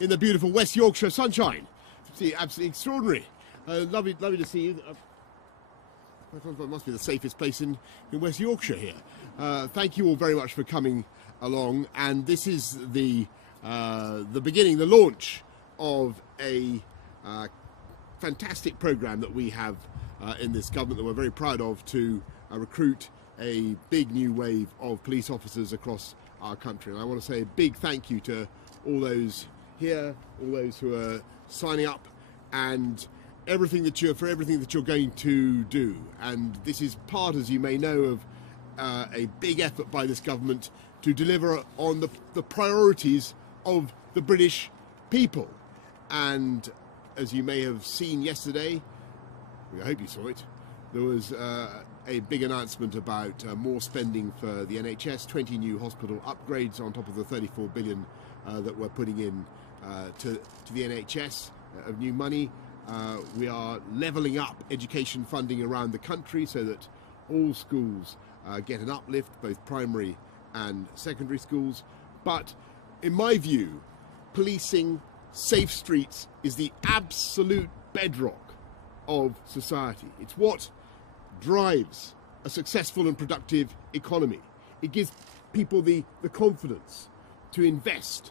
in the beautiful West Yorkshire sunshine. It's absolutely extraordinary. Lovely to see you. That must be the safest place in West Yorkshire here. Thank you all very much for coming along, and this is the beginning, the launch of a fantastic programme that we have in this government that we're very proud of to recruit a big new wave of police officers across our country. And I want to say a big thank you to all those here, all those who are signing up, and everything that you're going to do. And this is part, as you may know, of a big effort by this government to deliver on the priorities of the British people. And as you may have seen yesterday, I hope you saw it, there was a big announcement about more spending for the NHS, 20 new hospital upgrades on top of the 34 billion that we're putting in to the NHS of new money. We are levelling up education funding around the country so that all schools get an uplift, both primary and secondary schools. But in my view, policing safe streets is the absolute bedrock of society. It's what drives a successful and productive economy. It gives people the confidence to invest,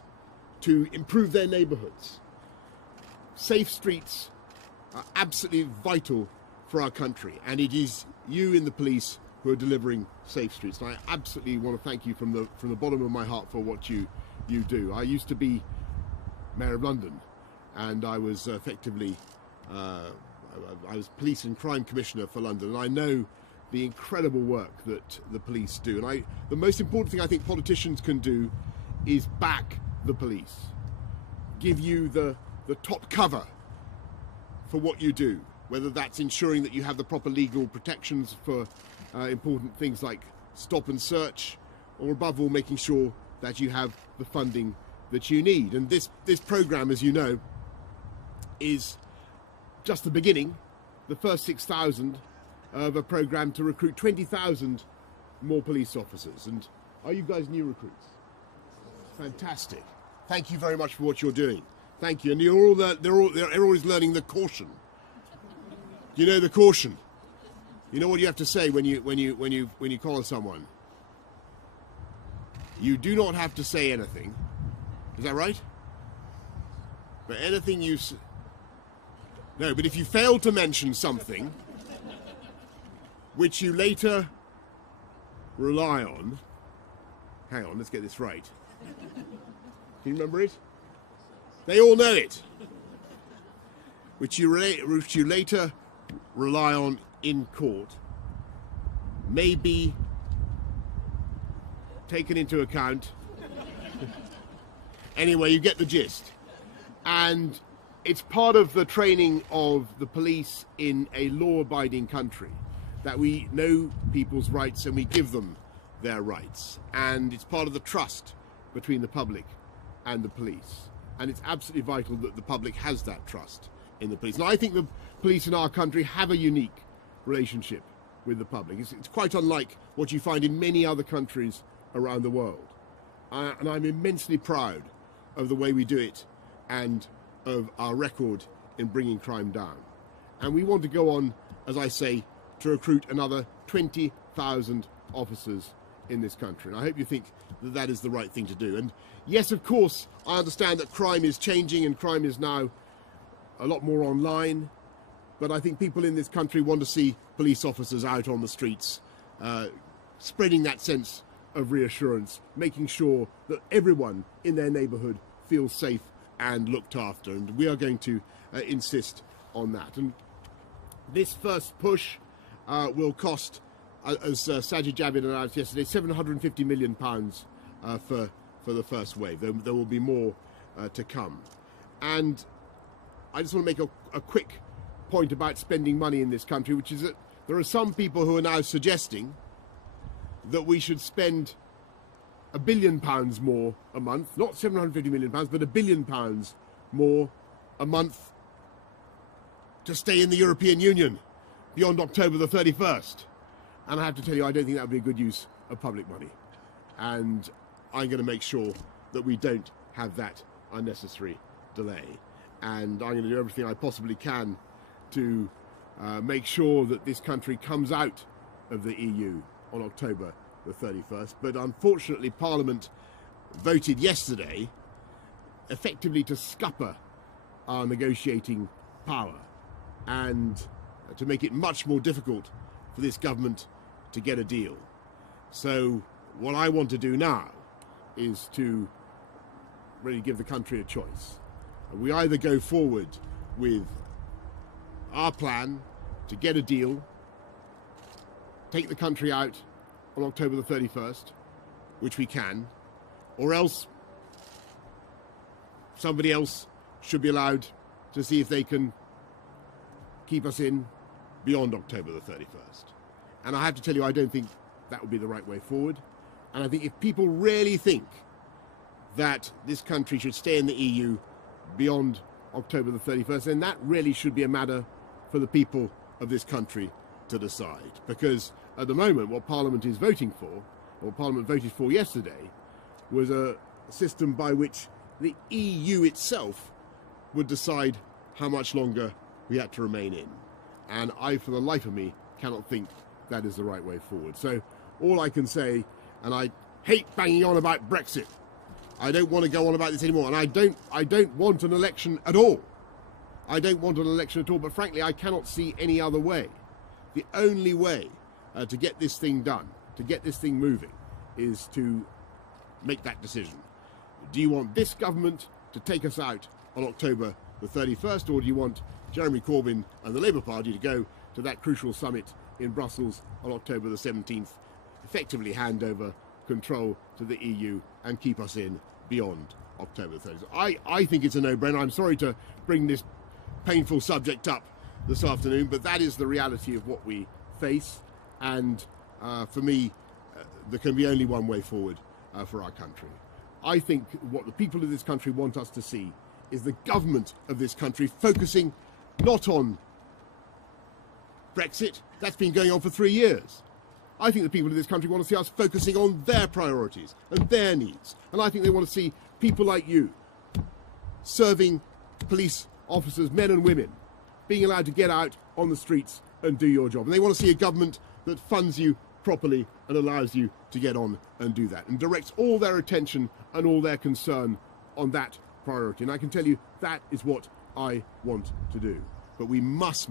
to improve their neighbourhoods. Safe streets are absolutely vital for our country, and it is you in the police who are delivering safe streets. And I absolutely want to thank you from the bottom of my heart for what you do. I used to be Mayor of London, and I was effectively I was Police and Crime Commissioner for London, and I know the incredible work that the police do. And the most important thing I think politicians can do is back the police, give you the top cover for what you do, whether that's ensuring that you have the proper legal protections for important things like stop and search, or above all making sure that you have the funding that you need. And this programme, as you know, is just the beginning, the first 6,000 of a programme to recruit 20,000 more police officers. And are you guys new recruits? Fantastic. Thank you very much for what you're doing. Thank you. And they're always learning the caution. You know the caution. You know what you have to say when you call someone. You do not have to say anything. Is that right? But anything you say. No, but if you fail to mention something which you later rely on, hang on, let's get this right. Can you remember it? They all know it. Which you later rely on in court, may be taken into account. Anyway, you get the gist. And it's part of the training of the police in a law-abiding country that we know people's rights and we give them their rights. And it's part of the trust between the public and the police. And it's absolutely vital that the public has that trust in the police. Now, I think the police in our country have a unique relationship with the public. It's quite unlike what you find in many other countries around the world. And I'm immensely proud of the way we do it and of our record in bringing crime down. And we want to go on, as I say, to recruit another 20,000 officers in this country. And I hope you think that that is the right thing to do. And yes, of course, I understand that crime is changing and crime is now a lot more online. But I think people in this country want to see police officers out on the streets, spreading that sense of reassurance, making sure that everyone in their neighbourhood feels safe and looked after. And we are going to insist on that. And this first push will cost, as Sajid Javid announced yesterday, £750 million for the first wave. There will be more to come. And I just want to make a quick point about spending money in this country, which is that there are some people who are now suggesting that we should spend £1 billion more a month, not £750 million, but £1 billion more a month to stay in the European Union beyond October the 31st. And I have to tell you, I don't think that would be a good use of public money. And I'm going to make sure that we don't have that unnecessary delay. And I'm going to do everything I possibly can to make sure that this country comes out of the EU on October the 31st. But unfortunately, Parliament voted yesterday effectively to scupper our negotiating power and to make it much more difficult for this government to get a deal. So what I want to do now is to really give the country a choice. We either go forward with our plan to get a deal, take the country out on October the 31st, which we can, or else somebody else should be allowed to see if they can keep us in beyond October the 31st. And I have to tell you, I don't think that would be the right way forward. And I think if people really think that this country should stay in the EU beyond October the 31st, then that really should be a matter for the people of this country to decide. Because at the moment, what Parliament is voting for, or Parliament voted for yesterday, was a system by which the EU itself would decide how much longer we had to remain in. And I, for the life of me, cannot think that is the right way forward. So all I can say, and I hate banging on about Brexit, I don't want to go on about this anymore, and I don't want an election at all. I don't want an election at all, but frankly, I cannot see any other way. The only way to get this thing done, to get this thing moving, is to make that decision. Do you want this government to take us out on October the 31st, or do you want Jeremy Corbyn and the Labour Party to go to that crucial summit in Brussels on October the 17th, effectively hand over control to the EU and keep us in beyond October the 30th. I think it's a no-brainer. I'm sorry to bring this painful subject up this afternoon, but that is the reality of what we face. And for me, there can be only one way forward for our country. I think what the people of this country want us to see is the government of this country focusing not on Brexit. That's been going on for 3 years. I think the people of this country want to see us focusing on their priorities and their needs. And I think they want to see people like you serving police officers, men and women, being allowed to get out on the streets and do your job. And they want to see a government that funds you properly and allows you to get on and do that and directs all their attention and all their concern on that priority. And I can tell you that is what I want to do. But we must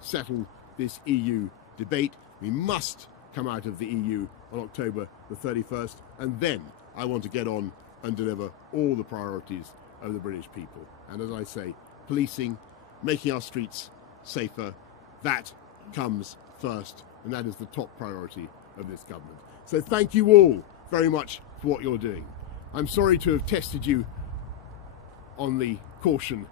settle this EU debate. We must come out of the EU on October the 31st, and then I want to get on and deliver all the priorities of the British people. And as I say, policing, making our streets safer, that comes first, and that is the top priority of this government. So thank you all very much for what you're doing. I'm sorry to have tested you on the caution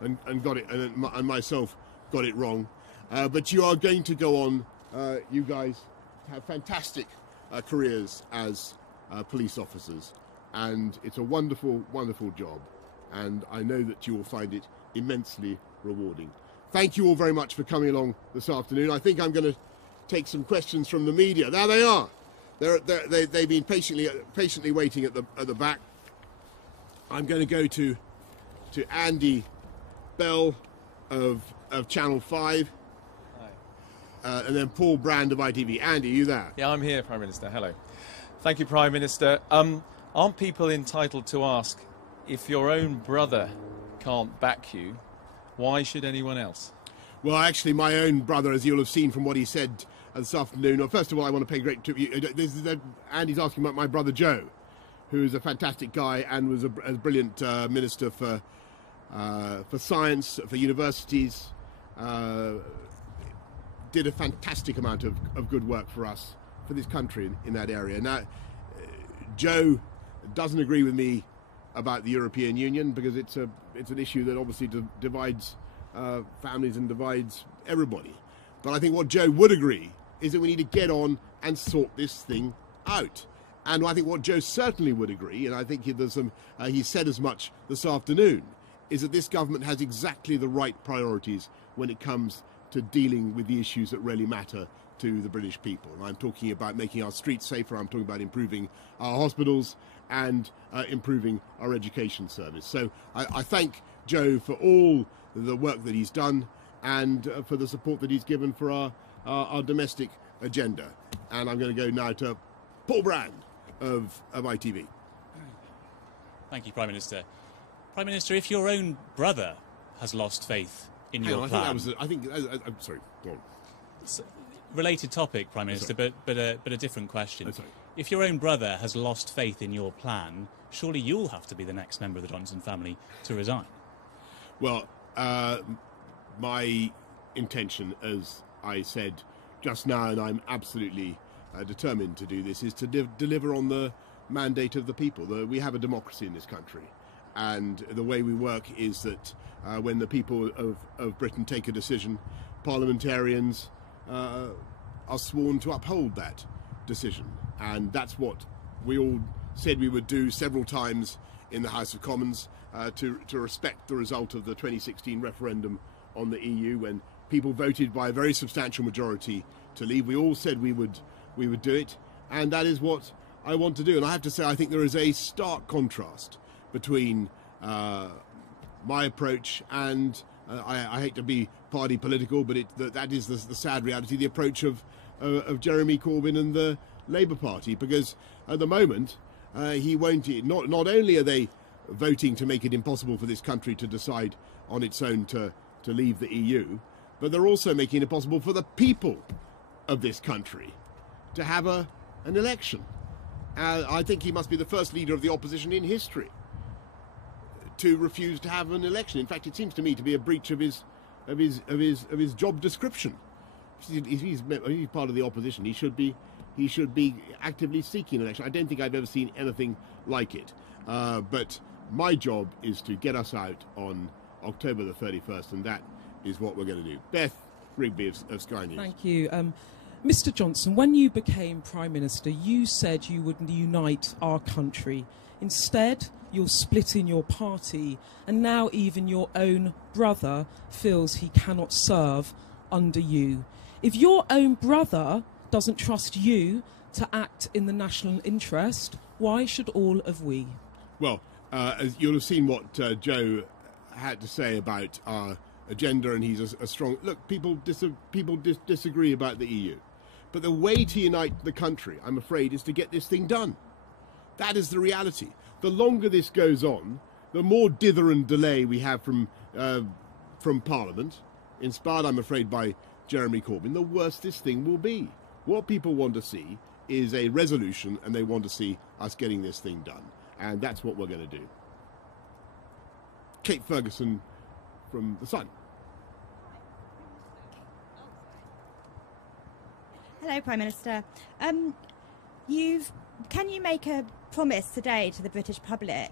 and got it, and myself got it wrong. But you are going to go on, you guys have fantastic careers as police officers, and it's a wonderful, wonderful job, and I know that you will find it immensely rewarding. Thank you all very much for coming along this afternoon. I think I'm going to take some questions from the media. There they are. They've been patiently waiting at the back. I'm going to go to Andy Bell of Channel 5. And then Paul Brand of ITV. Andy, are you there? Yeah, I'm here, Prime Minister. Hello. Thank you, Prime Minister. Aren't people entitled to ask, if your own brother can't back you, why should anyone else? Well, actually, my own brother, as you'll have seen from what he said this afternoon, well, first of all, I want to pay great tribute. Andy's asking about my brother Joe, who is a fantastic guy and was a brilliant minister for science, for universities, did a fantastic amount of good work for us, for this country in that area. Now, Joe doesn't agree with me about the European Union because it's an issue that obviously divides families and divides everybody. But I think what Joe would agree is that we need to get on and sort this thing out. And I think what Joe certainly would agree, and I think he said as much this afternoon, is that this government has exactly the right priorities when it comes to dealing with the issues that really matter to the British people. And I'm talking about making our streets safer, I'm talking about improving our hospitals and improving our education service. So I thank Joe for all the work that he's done and for the support that he's given for our domestic agenda. And I'm going to go now to Paul Brand of ITV. Thank you, Prime Minister. Prime Minister, if your own brother has lost faith in your plan... I'm sorry, go on. Related topic, Prime Minister, but a different question. If your own brother has lost faith in your plan, surely you'll have to be the next member of the Johnson family to resign. Well, my intention, as I said just now, and I'm absolutely determined to do this, is to deliver on the mandate of the people. We have a democracy in this country, and the way we work is that when the people of Britain take a decision, parliamentarians are sworn to uphold that decision. And that's what we all said we would do several times in the House of Commons, to respect the result of the 2016 referendum on the EU, when people voted by a very substantial majority to leave. We all said we would do it, and that is what I want to do. And I have to say, I think there is a stark contrast between my approach and I hate to be party political, but that is the sad reality, the approach of Jeremy Corbyn and the Labour Party, because at the moment he won't. Not only are they voting to make it impossible for this country to decide on its own to leave the EU, but they're also making it possible for the people of this country to have an election. I think he must be the first leader of the opposition in history to refuse to have an election. In fact, it seems to me to be a breach of his job description. He's part of the opposition. He should be actively seeking an election. I don't think I've ever seen anything like it. But my job is to get us out on October the 31st, and that is what we're going to do. Beth Rigby of Sky News. Thank you. Mr. Johnson, when you became Prime Minister, you said you would unite our country. Instead, you're splitting your party, and now even your own brother feels he cannot serve under you. If your own brother doesn't trust you to act in the national interest, why should all of we? Well, as you'll have seen what Joe had to say about our agenda, and he's a strong... Look, people disagree about the EU. But the way to unite the country, I'm afraid, is to get this thing done. That is the reality. The longer this goes on, the more dither and delay we have from Parliament, inspired, I'm afraid, by Jeremy Corbyn, the worse this thing will be. What people want to see is a resolution, and they want to see us getting this thing done. And that's what we're going to do. Kate Ferguson from The Sun. Hello, Prime Minister. Can you make a promise today to the British public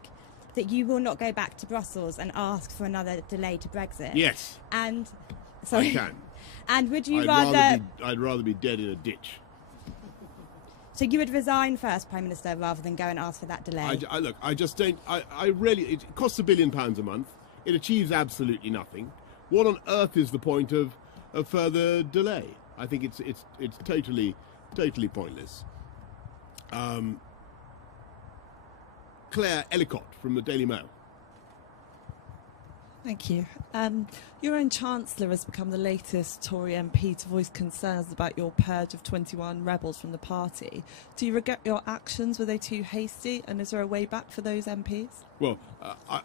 that you will not go back to Brussels and ask for another delay to Brexit? Yes. And sorry. I can. And would you I'd rather be dead in a ditch. So you would resign first, Prime Minister, rather than go and ask for that delay? I just don't. It costs £1 billion a month. It achieves absolutely nothing. What on earth is the point of further delay? I think it's totally pointless. Claire Ellicott from the Daily Mail. Thank you. Your own Chancellor has become the latest Tory MP to voice concerns about your purge of 21 rebels from the party. Do you regret your actions? Were they too hasty? And is there a way back for those MPs? Well,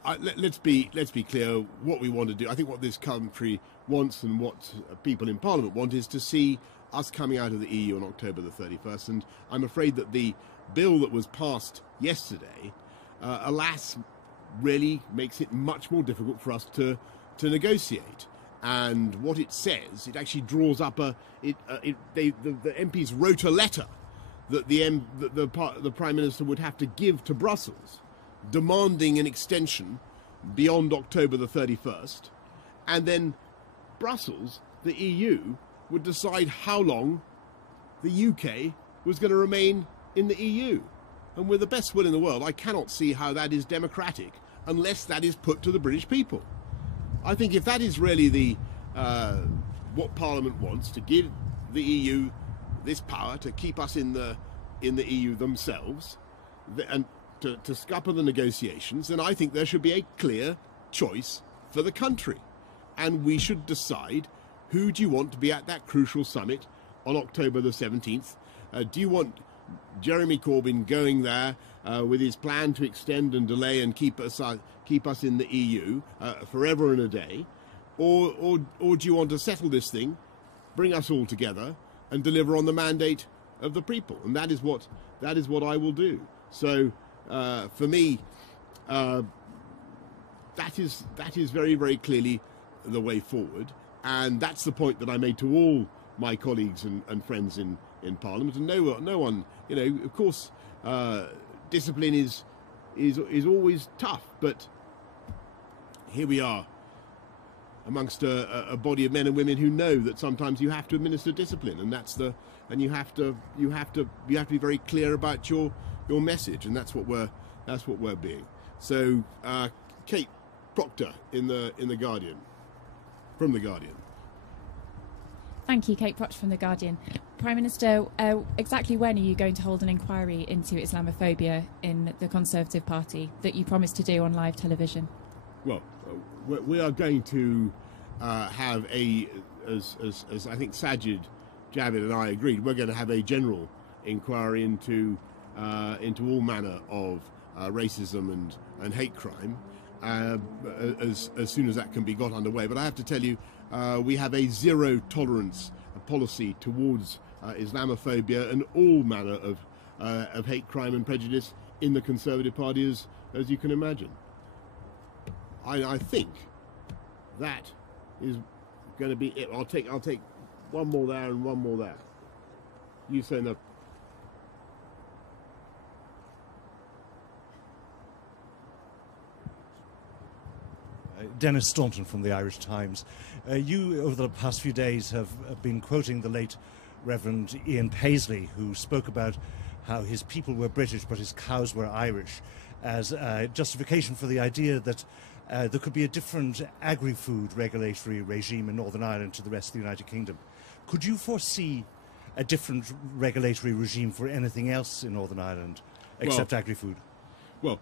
let's be clear what we want to do. I think what this country wants and what people in Parliament want is to see us coming out of the EU on October the 31st. And I'm afraid that the bill that was passed yesterday, alas, really makes it much more difficult for us to negotiate. And what it says, it actually draws up the MPs wrote a letter that the Prime Minister would have to give to Brussels, demanding an extension beyond October the 31st, and then Brussels, the EU, would decide how long the UK was going to remain in the EU. And with the best will in the world, I cannot see how that is democratic unless that is put to the British people. I think if that is really what Parliament wants, to give the EU this power to keep us in the EU themselves, and to scupper the negotiations, then I think there should be a clear choice for the country, and we should decide who do you want to be at that crucial summit on October the 17th. Do you want Jeremy Corbyn going there with his plan to extend and delay and keep us in the EU forever and a day, or do you want to settle this thing, bring us all together, and deliver on the mandate of the people? And that is what I will do. So for me, that is very, very clearly the way forward, and that's the point that I made to all my colleagues and friends in Parliament. And no one, of course, discipline is always tough, but here we are amongst a body of men and women who know that sometimes you have to administer discipline, and you have to be very clear about your message, and that's what we're being. So Kate Proctor in the Guardian, from the Guardian. Thank you, Kate Proctor from The Guardian. Prime Minister, exactly when are you going to hold an inquiry into Islamophobia in the Conservative Party that you promised to do on live television? Well, we are going to have as I think Sajid Javid and I agreed, we're going to have a general inquiry into all manner of racism and hate crime as soon as that can be got underway. But I have to tell you, we have a zero tolerance policy towards Islamophobia and all manner of hate crime and prejudice in the Conservative Party, as you can imagine. I think that is going to be it. I'll take one more there and one more there. You say no. Dennis Staunton from the Irish Times. You, over the past few days, have been quoting the late Reverend Ian Paisley, who spoke about how his people were British but his cows were Irish, as justification for the idea that there could be a different agri-food regulatory regime in Northern Ireland to the rest of the United Kingdom. Could you foresee a different regulatory regime for anything else in Northern Ireland except agri-food? Well,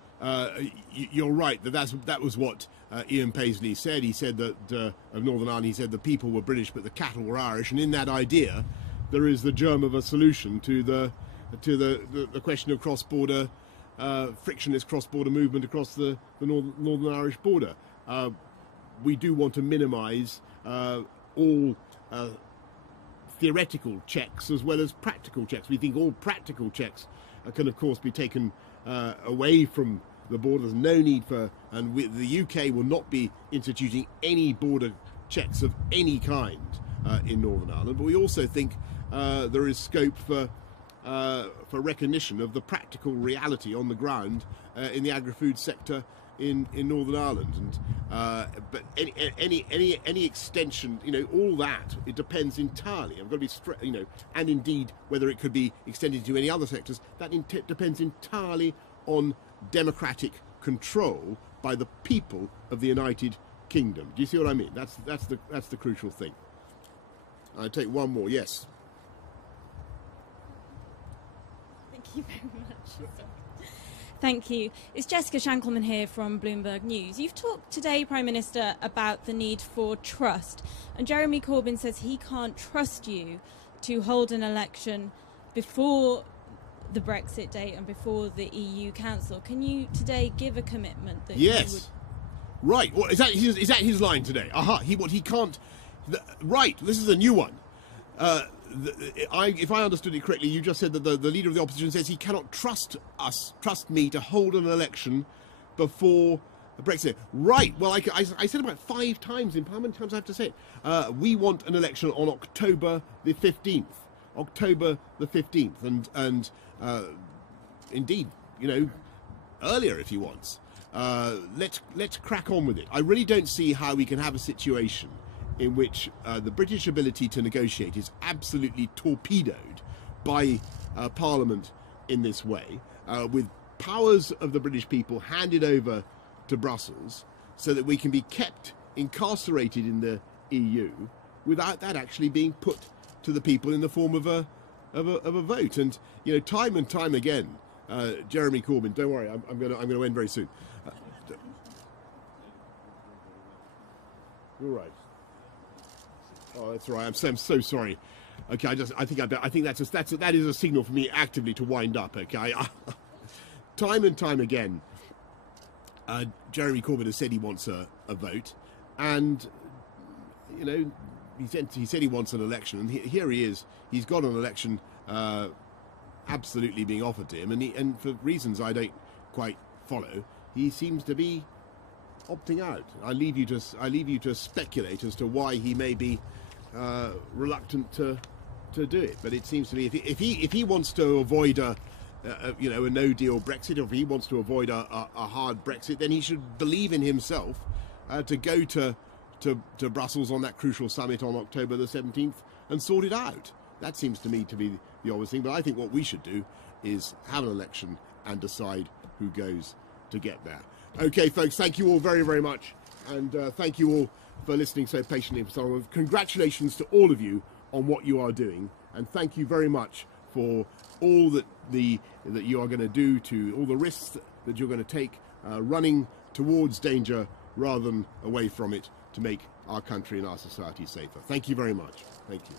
you're right that was what Ian Paisley said. He said that of Northern Ireland, he said the people were British but the cattle were Irish, and in that idea there is the germ of a solution to the question of cross-border frictionless cross-border movement across the Northern Irish border. We do want to minimise all theoretical checks as well as practical checks. We think all practical checks can, of course, be taken away from the border. There's no need for, and the UK will not be instituting any border checks of any kind in Northern Ireland. But we also think there is scope for recognition of the practical reality on the ground in the agri-food sector in Northern Ireland, and but any extension, all that, it depends entirely. I've got to be and indeed whether it could be extended to any other sectors, that depends entirely on democratic control by the people of the United Kingdom. Do you see what I mean? That's the crucial thing. I take one more. Yes. Thank you very much. Thank you. It's Jessica Shankelman here from Bloomberg News. You've talked today, Prime Minister, about the need for trust. And Jeremy Corbyn says he can't trust you to hold an election before the Brexit date and before the EU Council. Can you today give a commitment that yes. you would... Right. Well, is that his line today? Aha. He can't... right. This is a new one. If I understood it correctly, you just said that the leader of the opposition says he cannot trust me to hold an election before Brexit. Right. Well, I said about 5 times in Parliament. How many times I have to say it? We want an election on October the 15th. October the 15th, and indeed, earlier if he wants. Let's crack on with it. I really don't see how we can have a situation in which the British ability to negotiate is absolutely torpedoed by Parliament in this way, with powers of the British people handed over to Brussels so that we can be kept incarcerated in the EU without that actually being put to the people in the form of of a vote. And time and time again, Jeremy Corbyn. Don't worry, I'm going to end very soon. You're right. Oh, that's all right. I'm so sorry. Okay, I think that is a signal for me actively to wind up. Okay, time and time again, Jeremy Corbyn has said he wants a vote, and he said he wants an election, and here he is. He's got an election absolutely being offered to him, and for reasons I don't quite follow, he seems to be opting out. I leave you to speculate as to why he may be reluctant to do it. But it seems to me if he wants to avoid a no-deal Brexit, or if he wants to avoid a hard Brexit, then he should believe in himself to go to Brussels on that crucial summit on October the 17th and sort it out. That seems to me to be the obvious thing. But I think what we should do is have an election and decide who goes to get there. Okay, folks, thank you all very, very much. And thank you all for listening so patiently for so long. Congratulations to all of you on what you are doing. And thank you very much for all that you are going to do, to all the risks that you're going to take, running towards danger rather than away from it, to make our country and our society safer. Thank you very much. Thank you.